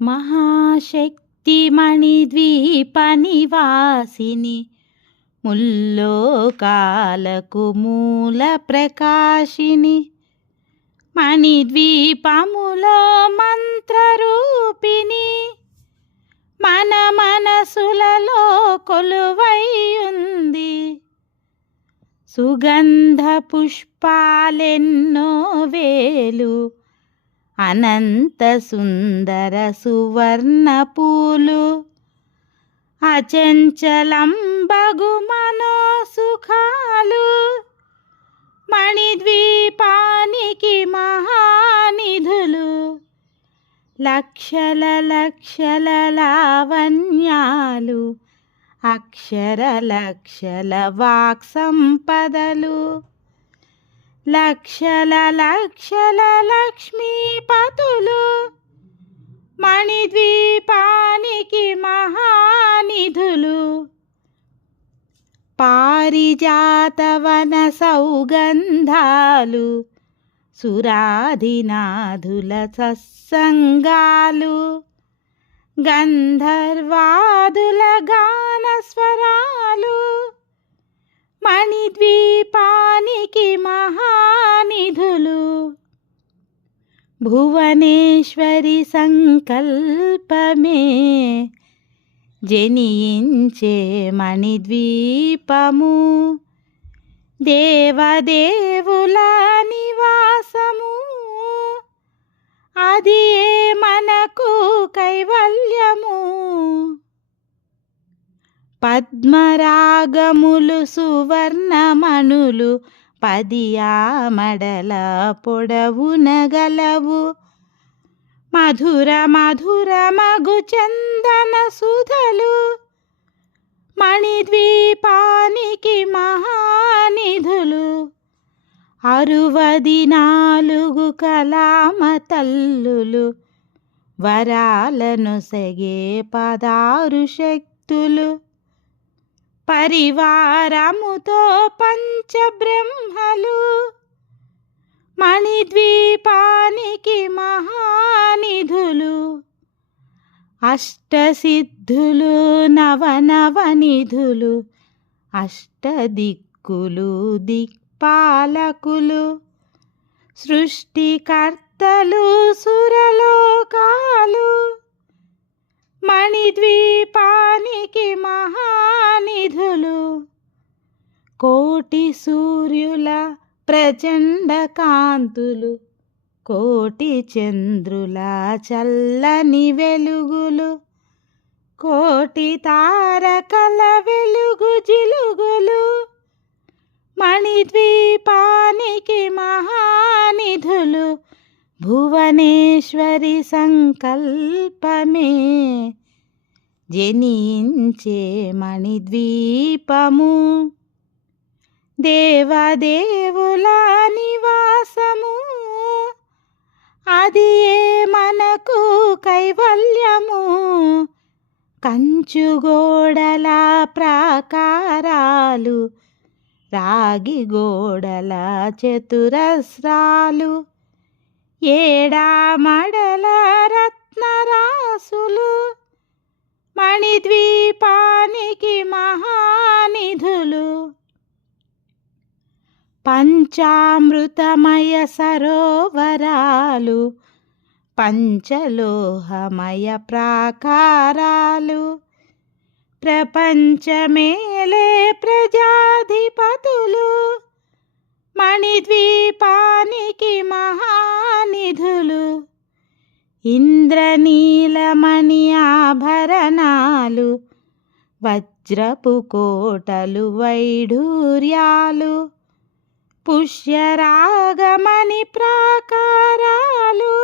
మహాశక్తి మణిద్వీప నివాసిని, ముల్లోకాలకు మూల ప్రకాశిని, మణిద్వీపములో మంత్రరూపిణి, మన మనసులలో కొలువైయుంది. సుగంధ పుష్పాలెన్నో వేలు, అనంత సుందర సువర్ణ పూలు, అచంచలంబగు మనోసుఖాలు, మణిద్వీపానికి మహానిధులు. లక్షల లక్షల లావణ్యాలు, అక్షర లక్షల వాక్ సంపదలు, లక్షల లక్షల లక్ష్మీపతులు, మణిద్వీపానికి మహానిధులు. పారిజాతవన సౌగంధాలు, సురాధినాధుల సత్సంగాలు, గంధర్వాదుల గానస్వరాలు, మణిద్వీపానికి మహానిధులు. భువనేశ్వరి సంకల్పమే జనించే మణిద్వీపము, దేవదేవుల నివాసము, అది ఏ మనకు కైవల్యము. పద్మరాగములు సువర్ణమణులు, 10 ఆమడల పొడవున గలవు, మధుర మధుర మగు చందన సుధలు, మణిద్వీపానికి మహానిధులు. 64 కలామ తల్లులు, వరాలను సెగే 16 శక్తులు, పరివారముతో పంచబ్రహ్మలు, మణిద్వీపానికి మహానిధులు. అష్టసిద్ధులు నవనవనిధులు, అష్టదిక్కులు దిక్పాలకులు, సృష్టికర్తలు సురలోకాలు, మణిద్వీపానికి మహానిధులు. కోటి సూర్యుల ప్రచండ కాంతులు, కోటి చంద్రుల చల్లని వెలుగులు, కోటి తారకల వెలుగు జిలుగులు, మణిద్వీపానికి మహానిధులు. భువనేశ్వరి సంకల్పమే జనించే మణిద్వీపము, దేవదేవుల నివాసము, అది ఏ మనకు కైవల్యము. కంచుగోడల ప్రాకారాలు, రాగి గోడల చతురస్రాలు, ఏడామడల రత్నరాసులు, మణిద్వీపానికి మహానిధులు. పంచామృతమయ సరోవరాలు, పంచలోహమయ ప్రాకారాలు, ప్రపంచమేలే ప్రజాధిపతులు, మణిద్వీపానికి మహానిధులు. ఇంద్రనీలమణి ఆభరణాలు, వజ్రపు కోటలు వైఢూర్యాలు, పుష్యరాగమణి ప్రాకారాలు,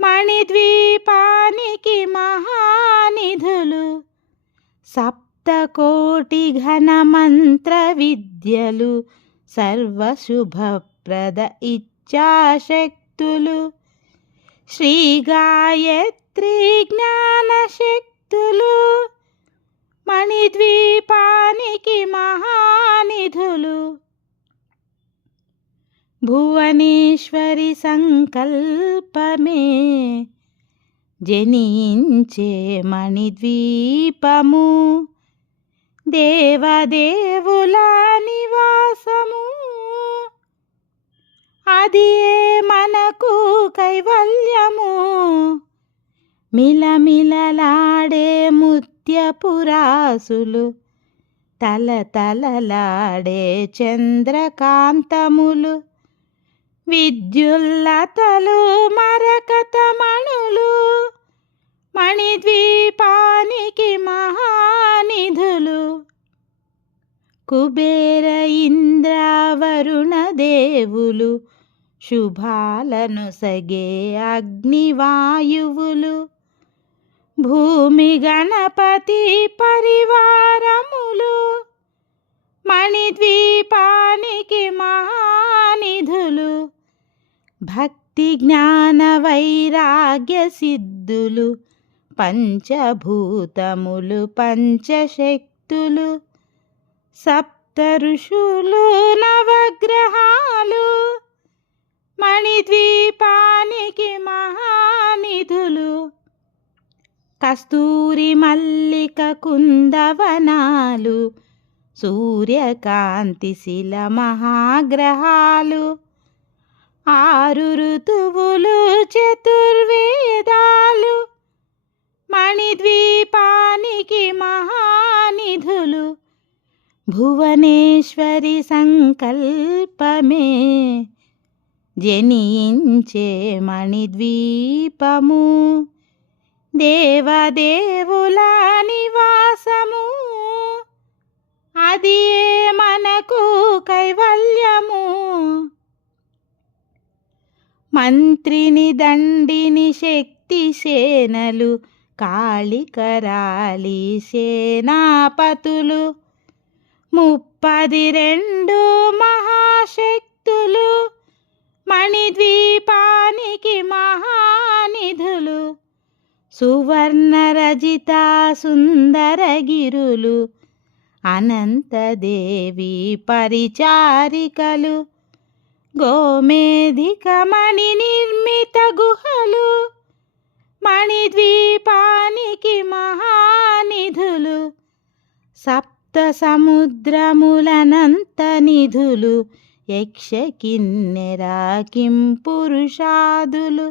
మణిద్వీపానికి మహానిధులు. సప్తకోటి ఘన మంత్ర విద్యలు, సర్వశుభప్రద ఇచ్ఛాశక్తులు, శ్రీ గాయత్రి జ్ఞానశక్తులు, మణిద్వీపానికి మహానిధులు. భువనేశ్వరి సంకల్పమే జనించే మణిద్వీపము దేవదేవుల నివాసము. అది మనకు కైవల్యము. మిలమిలలాడే ముత్యపురాసులు తలతలలాడే చంద్రకాంతములు విద్యుల్లతలు మరకతమణులు మణిద్వీపానికి మహానిధులు. కుబేర ఇంద్ర వరుణ దేవులు శుభాలను సగే అగ్నివాయువులు భూమి గణపతి పరివారములు మణిద్వీపానికి మహానిధులు. భక్తి జ్ఞాన వైరాగ్య సిద్ధులు పంచభూతములు పంచశక్తులు సప్త ఋషులు నవగ్రహాలు మణిద్వీపానికి మహానిధులు. కస్తూరి మల్లిక కుందవనాలు సూర్యకాంతి శిల మహాగ్రహాలు 6 ఋతువులు చతుర్వేదాలు మణిద్వీపానికి మహానిధులు. భువనేశ్వరి సంకల్పమే జనించే మణిద్వీపము దేవదేవుల నివాసము. అది మనకు కైవల్యము. మంత్రిని దండిని శక్తి సేనలు కాళికరాళి సేనాపతులు 32 మహాశక్తులు మణిద్వీపానికి మహానిధులు. సువర్ణ రజిత సుందరగిరులు అనంతదేవి పరిచారికలు గోమేధిక మణి నిర్మిత గుహలు మణిద్వీపానికి మహానిధులు. సప్త సముద్రములనంత నిధులు యక్ష కిన్నెర కింపురుషాదులు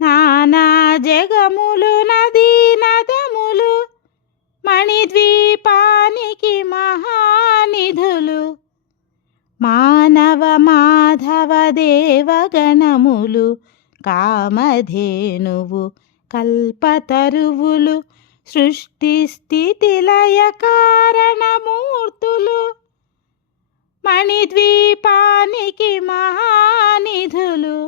నానా జగములు నదీ నదములు మణిద్వీపానికి మహానిధులు. మానవ మాధవ దేవగణములు కామధేనువు కల్పతరువులు సృష్టి స్థితి లయ కారణమూర్తులు మణిద్వీపానికి మహానిధులు.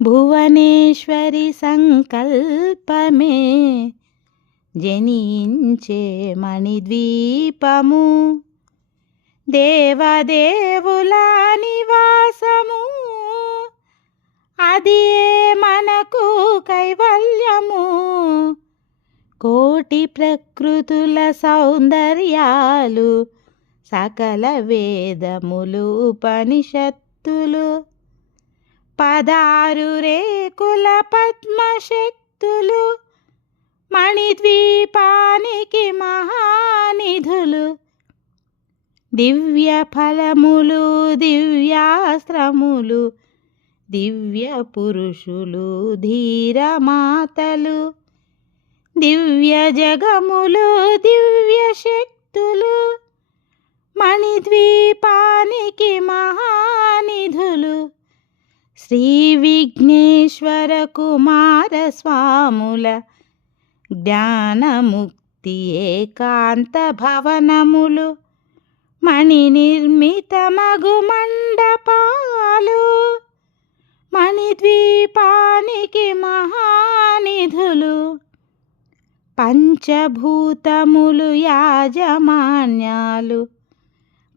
భువనేశ్వరి సంకల్పమే జనించే మణిద్వీపము దేవదేవుల నివాసము. అది మనకు కైవల్యము. కోటి ప్రకృతుల సౌందర్యాలు సకల వేదములు ఉపనిషత్తులు 16 రేకుల పద్మశక్తులు మణిద్వీపానికి మహానిధులు. దివ్య ఫలములు దివ్యాస్త్రములు దివ్య పురుషులు ధీరమాతలు దివ్య జగములు దివ్య శక్తులు మణిద్వీపానికి మహానిధులు. శ్రీ విఘ్నేశ్వర కుమార స్వాముల జ్ఞానముక్తి ఏకాంత భవనములు మణి నిర్మిత మగు మండపాలు మణిద్వీపానికి మహానిధులు. పంచభూతములు యాజమాన్యాలు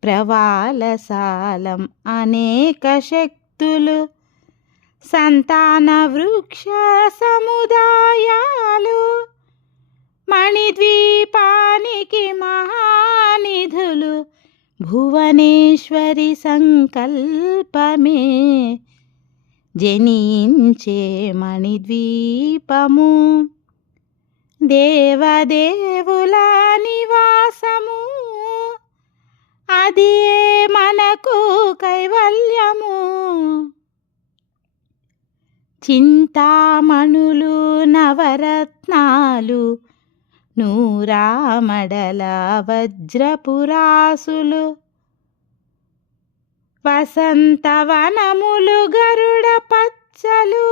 ప్రవాలసాలం అనేక శక్తులు సంతాన వృక్ష సముదాయాలు మణిద్వీపానికి మహానిధులు. భువనేశ్వరి సంకల్పమే జనించే మణిద్వీపము దేవదేవుల నివాసము అది మనకు కైవల్యము. చింతామణులు నవరత్నాలు నూరామడల వజ్రపురాసులు వసంతవనములు గరుడ పచ్చలు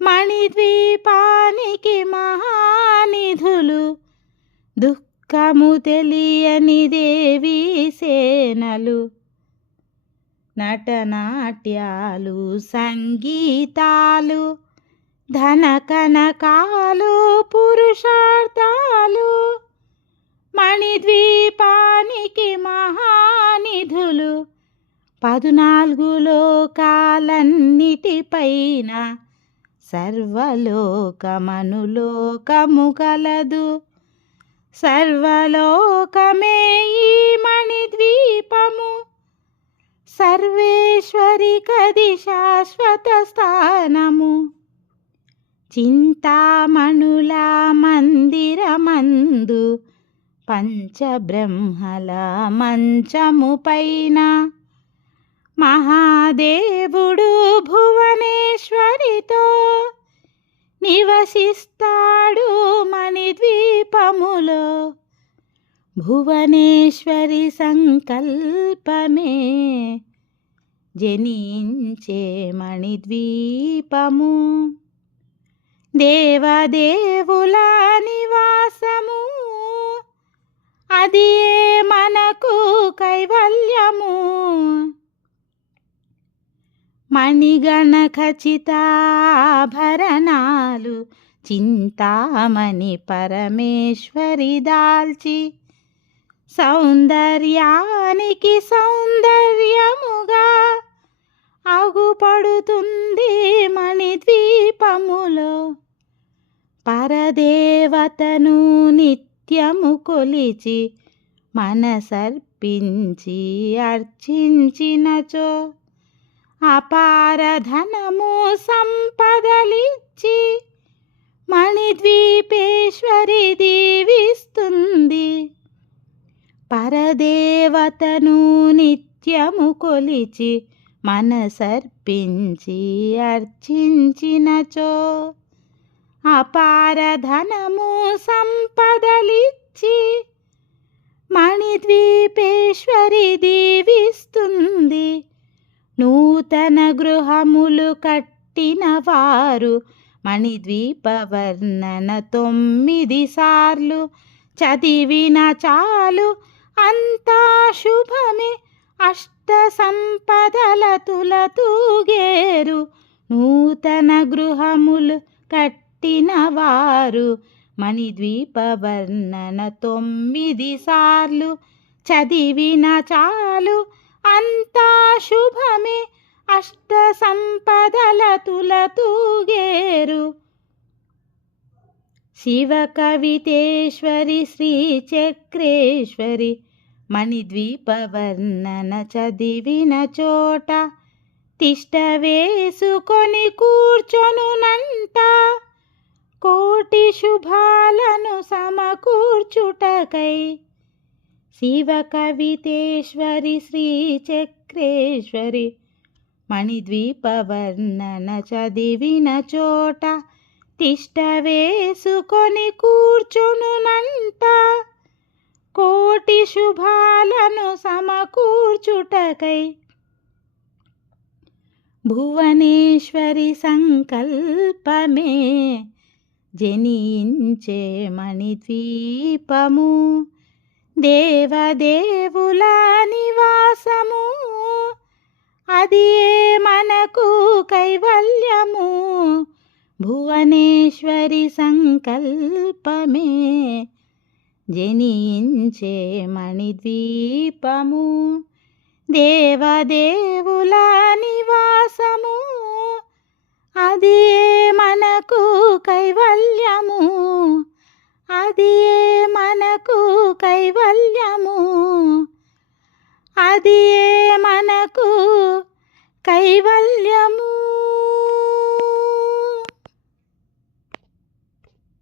మణిద్వీపానికి మహానిధులు దుఃఖము తెలియని దేవీ సేనలు నటనాట్యాలు సంగీతాలు ధనకనకాలు పురుషార్థాలు మణిద్వీపానికి మహానిధులు 14 లోకాలన్నిటిపైన సర్వలోకమనులోకము కలదు. సర్వలోకమే ఈ మణిద్వీపము సర్వేశ్వరి కది శాశ్వత స్థానము. చింతామణుల మందిరమందు పంచబ్రహ్మల మంచము పైన మహాదేవుడు భువనేశ్వరితో నివసిస్తాడు మణిద్వీపములో. భువనేశ్వరి సంకల్పమే జనించే మణిద్వీపము దేవదేవుల నివాసము అది మనకు కైవల్యము. మణిగణ ఖచితాభరణాలు చింతామణి పరమేశ్వరి దాల్చి సౌందర్యానికి సౌందర్యముగా అగుపడుతుంది మణిద్వీపములో. పరదేవతను నిత్యము కొలిచి మనసర్పించి అర్చించినచో అపారధనము సంపదలిచ్చి మణిద్వీపేశ్వరి దీవిస్తుంది. పరదేవతను నిత్యము కొలిచి మనసర్పించి అర్చించినచో అపారధనము సంపదలిచ్చి మణిద్వీపేశ్వరి దీవిస్తుంది. నూతన గృహములు కట్టిన వారు మణిద్వీప వర్ణన 9 సార్లు చదివిన చాలు అంతా శుభమే. అష్ట సంపదల తులతూగేరు. నూతన గృహములు కట్టిన వారు మణిద్వీప వర్ణన 9 సార్లు చదివిన చాలు అంతా శుభమే. అష్ట సంపదల తులతూగేరు. శివ కవితేశ్వరి శ్రీచక్రేశ్వరి మణిద్వీప వర్ణన చదివిన చోట తిష్ట వేసుకొని కూర్చొనునంట. కోటి శుభాలను సమకూర్చుటకై శివ కవితేశ్వరి శ్రీచక్రేశ్వరి మణిద్వీప వర్ణన చదివిన చోట తిష్ట వేసుకొని కూర్చొనునంట. కోటి శుభాలను సమకూర్చుటకై భువనేశ్వరి సంకల్పమే జనించే మణిద్వీపము దేవదేవుల నివాసము అది మనకు కైవల్యము. భువనేశ్వరి సంకల్పమే జనించే మణిద్వీపము దేవదేవుల నివాసము అది మనకు కైవల్యము. అది మనకు కైవల్యము. అది మనకు కైవల్యము.